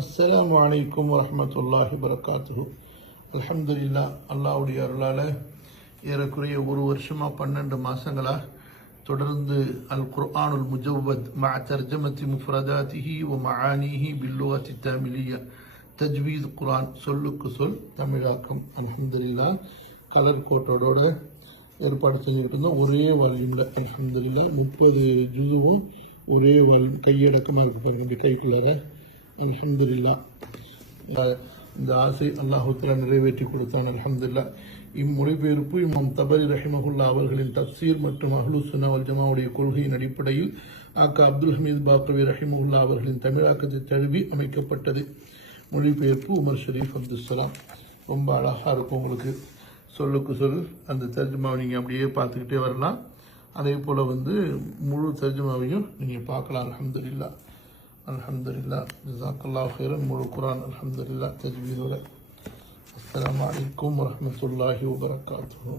அஸ்ஸலாமு அலைக்கும் வரஹ்மத்துல்லாஹி வபரகாத்துஹு. அல்ஹம்துலில்லாஹ், அல்லாஹ்வுடைய அருளால் ஏறக்குறைய ஒரு வருஷமாக 12 மாதங்களாக தொடர்ந்து அல் குர்ஆனுல் முஜவ்வத் மஅ தர்ஜமத்தி முஃப்ரதாத்திஹி வ மஆனிஹி பில்லுகத்தி தமிலியா தஜ்வீத் குர்ஆன், சொல்லுக்கு சொல் தமிழாக்கம். அல்ஹம்துலில்லாஹ், கலர் கோட்டோட ஏற்பாடு செஞ்சுக்கிட்டு இருந்தோம். ஒரே வால்யூமில் அல்ஹம்துலில்லாஹ் 30 ஜுதுவும் ஒரே கையடக்கமாக இருக்கு பாருங்க, கைக்குள்ளார. அல்ஹம்துலில்லாஹ், இந்த ஆசை அல்லாஹு தஆலா நிறைவேற்றி கொடுத்தான். அல்ஹம்துலில்லாஹ், இம்மொழிபெயர்ப்பு இமாம் தபரி ரஹிமஹுல்லா அவர்களின் தப்சீர் மற்றும் அஹ்லுஸ் சுன்னா வல் ஜமாவுடைய கொள்கையின் அடிப்படையில் ஆக்கா அப்துல் ஹமீத் பாக்ரவி ரஹிமஹுல்லா அவர்களின் தமிழாக்கத்தை தழுவி அமைக்கப்பட்டது. மொழிபெயர்ப்பு உமர் ஷரீஃப் அப்துல்சலாம். ரொம்ப அழகாக இருக்கும். உங்களுக்கு சொல்லுக்கு சொல் அந்த தர்ஜுமாவை நீங்கள் அப்படியே பார்த்துக்கிட்டே வரலாம். அதே போல் முழு தர்ஜுமாவையும் நீங்கள் பார்க்கலாம். அல்ஹம்துலில்லாஹ், அல்ஹம்துலில்லாஹ், ஜஸாக்கல்லாஹு ஹைரன். முழு குர்ஆன் அல்ஹம்துலில்லாஹ் தஜ்வீதோட. அஸ்ஸலாமு அலைக்கும் வரஹ்மத்துல்லாஹி வபரகாத்துஹு.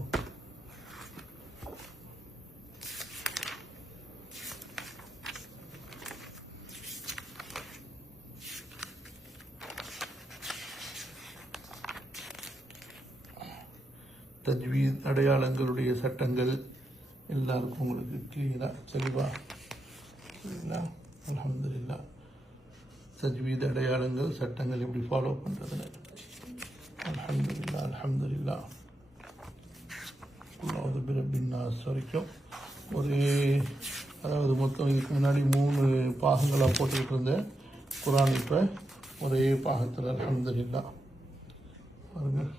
தஜ்வீத் அடையாளங்களுடைய சட்டங்கள் எல்லாருக்கும் உங்களுக்கு கிளியராக தெளிவாக சரிங்களா? அல்ஹம்துலில்லாஹ், தஜ்வீத் அடையாளங்கள் சட்டங்கள் எப்படி ஃபாலோ பண்ணுறதுன்னு. அல்ஹம்துலில்லாஹ், அல்ஹம்துலில்லாஹ், அல்லாஹு பிரப்பின் நாஸ் வரைக்கும் ஒரே, அதாவது மொத்தம் இதுக்கு முன்னாடி 3 பாகங்களாக போட்டுக்கிட்டு இருந்தேன் குர்ஆன். இப்போ ஒரே பாகத்தில் அல்ஹம்துலில்லாஹ் பாருங்கள்.